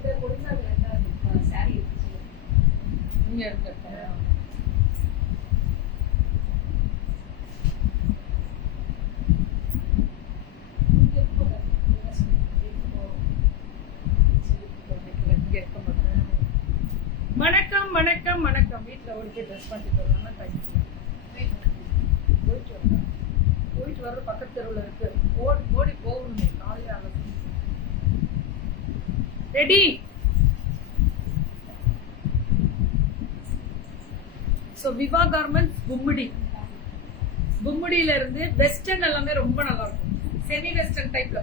வணக்கம் வணக்கம் வணக்கம். வீட்டுல ஓடிக்கே ட்ரெஸ் பண்ணிட்டு வரலாம். போயிட்டு வர்ற பக்கத்து தெருவில் இருக்கு. ஓடி போகணுமே காலையில. ரெடி. ஸோ விவா கார்மெண்ட்ஸ் பும்முடியில இருந்து வெஸ்டர்ன் எல்லாமே ரொம்ப நல்லா இருக்கும். செமி வெஸ்டர்ன் டைப்ல,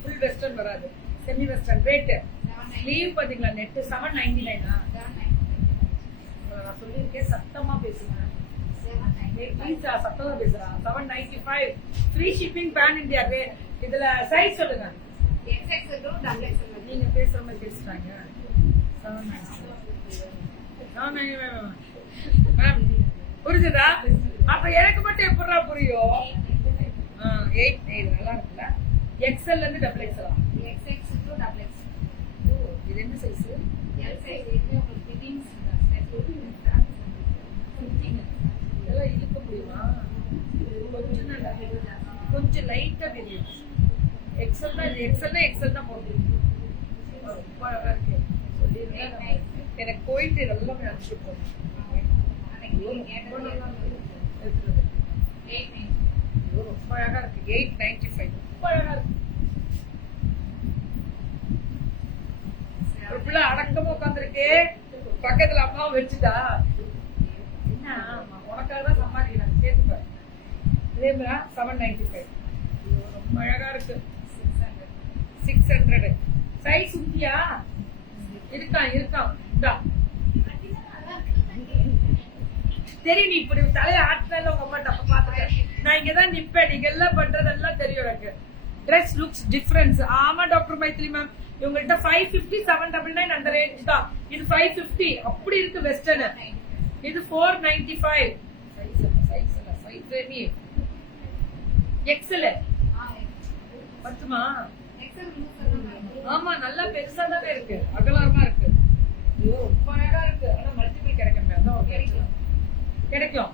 ஃபுல் வெஸ்டர்ன் வராது. செமி வெஸ்டர்ன் ரேட்டு லீவ் பாத்தீங்களா? நெட் 799. நான் சொல்லியிருக்கேன், சத்தமா பேசுங்க. சத்தமா பேசுறான். 795 ஃப்ரீ ஷிப்பிங் பேன் இந்தியா. இதுல சைஸ் சொல்லுங்க. நீங்க பேசுற மாதிரி பேசுறாங்க. 795 புரிஞ்சுதா? அப்ப எனக்கு மட்டும் எப்படா புரியும்? 8 நல்லா இருக்குல்ல. XL இருந்து XXL. இது என்ன சைஸ்? இதெல்லாம் இழுக்க முடியுமா? கொஞ்சம் லைட்டா தெரியும். எக்ஸல் தான் போடுது. ரொம்ப அழகா இருக்கு. எனக்கு போயிட்டு இதெல்லாம் அனுப்பிச்சு போகும். ரொம்ப அழகா இருக்கு. 895 ரொம்ப அழகா இருக்கு. அடக்கமா உட்காந்துருக்கு. பக்கத்துல அம்மாவும் வச்சுட்டா. என்ன உனக்காக தான் சம்பாதிக்கிறாங்க. சேர்த்துப்பாரு. 795 ரொம்ப அழகா இருக்கு. 600 சைஸ் உத்தியா இருக்கான். தெரியும். நீ இப்படி தலையை ஆட்டினால உங்க அம்மா தப்ப பாத்துக்க. நான் இங்கதான் நிப்பேன். நீங்க எல்லாம் பண்றதெல்லாம் தெரியும் எனக்கு. Dress looks difference. ஆமா டாக்டர் மைத்ரி மேம், இவங்கள்ட்ட 550 799 அந்த ரேஞ்ச் தான். இது 550 அப்படி இருக்கு வெஸ்டர்ன். இது 495. எக்ஸல் பத்துமா? ஆமா, நல்லா பெருசா தானே இருக்கு. அகலமா இருக்கு. ஐயோ ரொம்ப அழகா இருக்கு. ஆனா மல்டிபிள் கிடைக்கும்.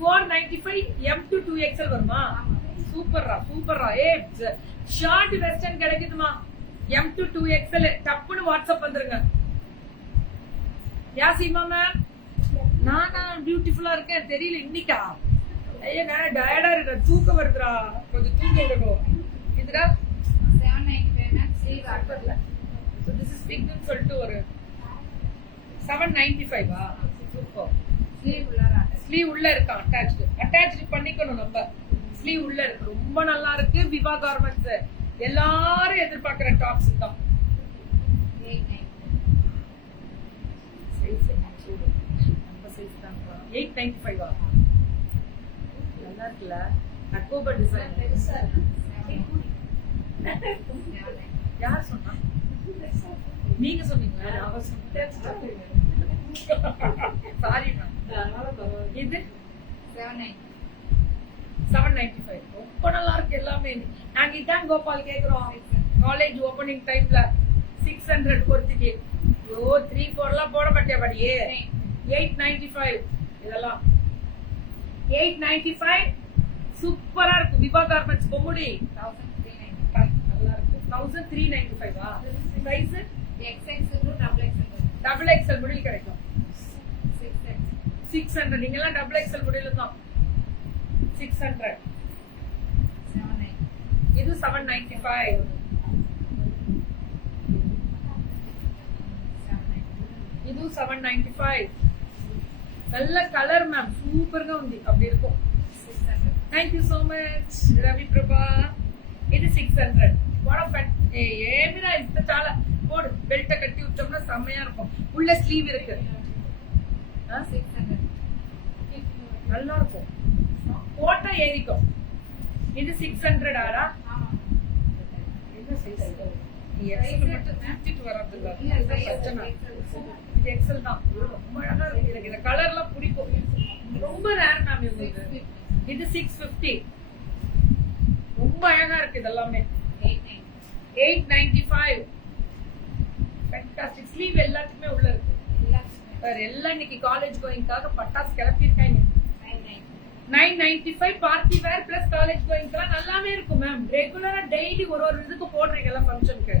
495 M to 2XL வருமா? சூப்பர்ரா. ஷார்ட் வெஸ்டர்ன் கிடைக்குதுமா. M to 2XL. டப்புன்னு வாட்ஸ்அப் வந்துருங்க. யாசிமா மேம், நானா பியூட்டிஃபுல்லா இருக்கேன் தெரியல இன்னைக்கா? ஐயா நான் டயர்டா இருக்கேன். தூக்கம் வருதுடா. கொஞ்சம் தூங்க விடணும். இதுடா 795 மேம். ஸ்லீவ் ஆர்டர்ல. சோ திஸ் இஸ் பிக் ன்னு சொல்லிட்டு ஒரு 795 சூப்பர். ஸ்லீவ் உள்ள இருக்கு. அட்டாச்ட் பண்ணிக்கணும் நம்ம. ஸ்லீவ் உள்ள இருக்கு. ரொம்ப நல்லா இருக்கு. விவா கார்மெண்ட்ஸ் எல்லாரும் எதிர்பார்க்கிற டாப்ஸ் தான். 895 நல்லா இருக்குல்ல. அக்கோபா டிசைன். யார் சொன்னா? நீங்க சொன்னீங்களா? Sorry ma'am. இது 795 ரொம்ப நல்லா இருக்கு எல்லாமே. நாங்க இதான் கோபால் கேக்குறோம். காலேஜ் ஓபனிங் டைம்ல 600 பொறுத்துக்கு. ஐயோ 3-4 எல்லாம் போட மாட்டியா படியே? 895 இதெல்லாம் 895 சூப்பரா இருக்கு. விவா கார்மெண்ட்ஸ் பொம்முடி 1395 நல்லா இருக்கு. 1395 சைஸ் XXL முடியல கிடைக்கும். 600 நீங்க எல்லாம் XXL முடியல தான். 600 இது 795 இது 795 நல்ல కలర్ మ్యామ్ సూపర్ గా ఉంది அப்படி இருக்கும். 600 thank you so much Ravi ప్రభా. ఇది 600 వాట్ ఆఫ్ ఏమిరా ఇంత చాలా போடு. பெல்ட் கட்டி விட்டோம்னா செமையா இருக்கும். உள்ள ஸ்லீவ் இருக்கு. 600 நல்லா இருக்கும். போட்டா ஏறிக்கும். இது 600 ஆரா? என்ன சைஸ்? எக்ஸல் மட்டும் தூக்கிட்டு வரதுல பிரச்சனை. இது எக்ஸல் தான். ரொம்ப அழகா இருக்கு. எனக்கு இந்த கலர்லாம் பிடிக்கும். ரொம்ப ரேர் மேம் உங்களுக்கு. இது 650 ரொம்ப அழகா இருக்கு. இதெல்லாமே 895 ஃபேண்டாஸ்டிக். ஸ்லீவ் எல்லாத்துக்குமே உள்ள இருக்கு. வேற எல்லாம் இன்னைக்கு காலேஜ் கோயிங்காக பட்டாஸ் கிளப்பியிருக்காங்க. 995 பார்ட்டி வேர் பிளஸ் காலேஜ் கோயிங்லாம் நல்லாவே இருக்கும் மேம். ரெகுலரா டெய்லி ஒரு இதுக்கு போடுறீங்கல்ல ஃபங்க்ஷனுக்கு.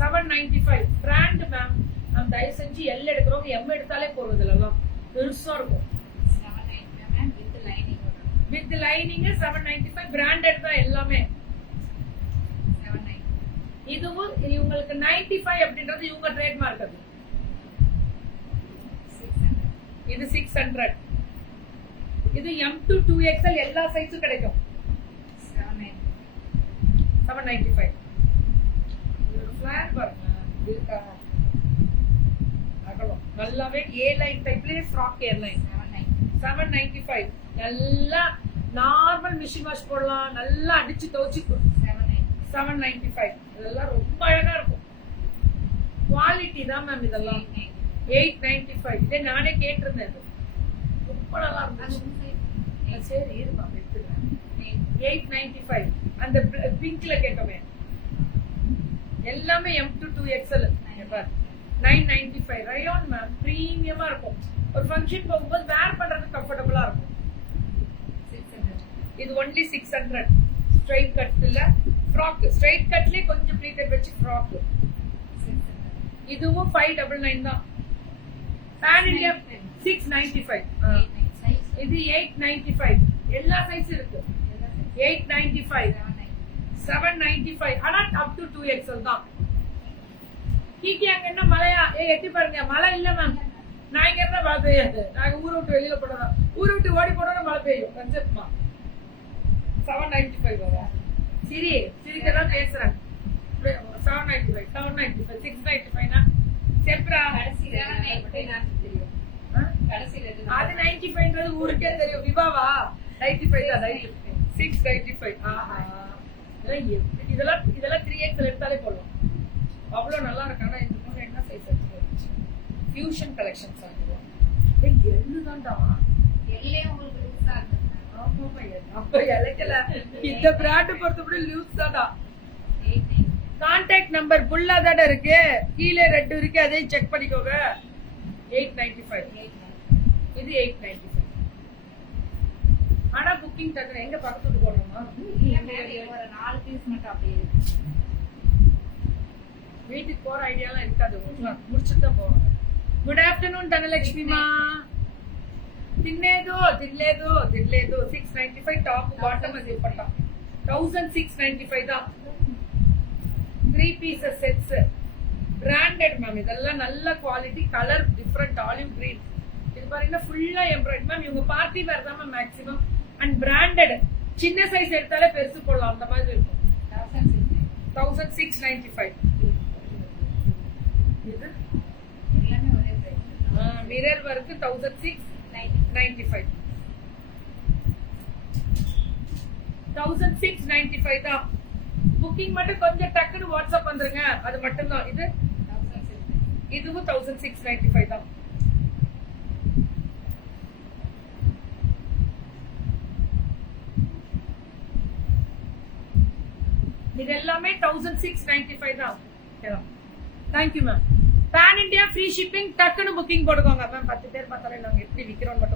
795 பிராண்ட் மேம். நம்ம தயவு செஞ்சு எல் எடுக்கிறவங்க எம் எடுத்தாலே போறது இல்லலாம், பெருசா இருக்கும். வித் லைனிங் 795 பிராண்டட் தான் எல்லாமே. இதுவும் உங்களுக்கு 95 அப்படின்றது இவங்க ட்ரேட்மார்க். அது இது 600. இது M to 2XL எல்லா சைஸும் கிடைக்கும். 795. ஒரு ஃபிளார் பாருங்க இருக்கா, அகலம் நல்லாவே ஏ லைன் டைப்லயே ஃப்ராக் ஏர் லைன். 795 நல்லா நார்மல் மிஷின் வாஷ் போடலாம், நல்லா அடிச்சு துவைச்சு. 795 இதெல்லாம் ரொம்ப அழகா இருக்கும். குவாலிட்டி தான் மேம் இதெல்லாம். 895 இதே நானே கேட்டிருந்தேன், ரொம்ப நல்லா இருந்துச்சு. சரி இருப்பா எடுத்துக்கிறேன். 895 அந்த பிங்க்ல கேட்டோமே எல்லாமே M to 2XL. 995 rayon ma'am, பிரீமியமா இருக்கும். ஒரு ஃபங்க்ஷன் போகும்போது வேர் பண்றது கம்ஃபர்டபுளா இருக்கும். 600. இது ஒன்லி 600. ஸ்ட்ரைட் கட் இல்ல ஃப்ராக், ஸ்ட்ரைட் கட்லயே கொஞ்சம் ப்ளீட்டட் வச்சு ஃப்ராக். இதுவும் 599 தான். Pan India 695. இது 895. எல்லா சைஸ் இருக்கு. 895 795 ஆனா அப் டு 2XL தான். கீக்கி அங்க என்ன மழையா? எட்டி பாருங்க, மழை இல்ல மேம். நான் இங்க இருந்தா மழை பெய்யாது. நாங்க ஊரை விட்டு வெளியில போனோம், ஊரை விட்டு ஓடி போனோம் மழை பெய்யும். கன்செப்ட்மா 795 வரும். சரி சிரிக்கதான் பேசுறேன். 795 795 695 னா செப்ரா கடைசில தெரியும். அது 95ன்றது ஊருக்கே தெரியும். விவாவா 95 தான். 695. ஆஹா இதெல்லாம் 3XL எடுத்தாலே போடலாம். அவ்வளவு நல்லா இருக்கு. ஆனா இந்த பொண்ணு என்ன சைஸ் எடுத்து ஃபியூஷன் கலெக்ஷன்ஸ் ஆகுது. எள்ளு தான்டா, எல்லே உங்களுக்கு லூஸா இருக்கு. ஆமாமா, அப்ப இலக்கல. இந்த பிராண்ட் பொறுத்தவரை லூஸ் தான்டா. கான்டாக்ட் நம்பர் புல்லா தாட இருக்கு, கீழே ரெட் இருக்கு, அதையும் செக் பண்ணிக்கோங்க. 895. இது 895. ஆனா புக்கிங் டக்குனு எங்க பக்கத்துக்கு போடணுமா? ஒரு 4 பீஸ் மட்டும் அப்படியே வீட்டுக்கு போற ஐடியாலாம் இருக்காது, முடிச்சுட்டு தான் போவாங்க. குட் ஆஃப்டர்நூன் தனலட்சுமிமா. తినలేదు 695 టాప్ బాటమ్ అది పట్ట 1695 தான். 3 பீசஸ் செட்ஸ் பிராண்டட் மேம். இதெல்லாம் நல்ல quality, colour different olive green. இது பாத்தீங்கன்னா ஃபுல்லா எம்ப்ராய்டரி மேம். இவங்க பார்ட்டி வேர் தான் மேம் மேக்ஸிமம். அண்ட் பிராண்டட், சின்ன சைஸ் எடுத்தாலே பெருசு போடலாம், அந்த மாதிரி இருக்கும். 1695. இது எல்லாமே ஒரே பிரைஸ். Mirror work 1695. 1695 தான். புக்கிங் மட்டும் கொஞ்சம் டக்குன்னு வாட்ஸ்அப் வந்துருங்க, அது மட்டும் தான். இதுவும் 1695 தான். இது எல்லாமே 1695 தான். Thank you ma'am. Pan India free shipping. டக்குன்னு புக்கிங் போடுவாங்க மேம். 10 பேர் பார்த்தாலே நாங்க எப்படி விக்கிறோம் மட்டும்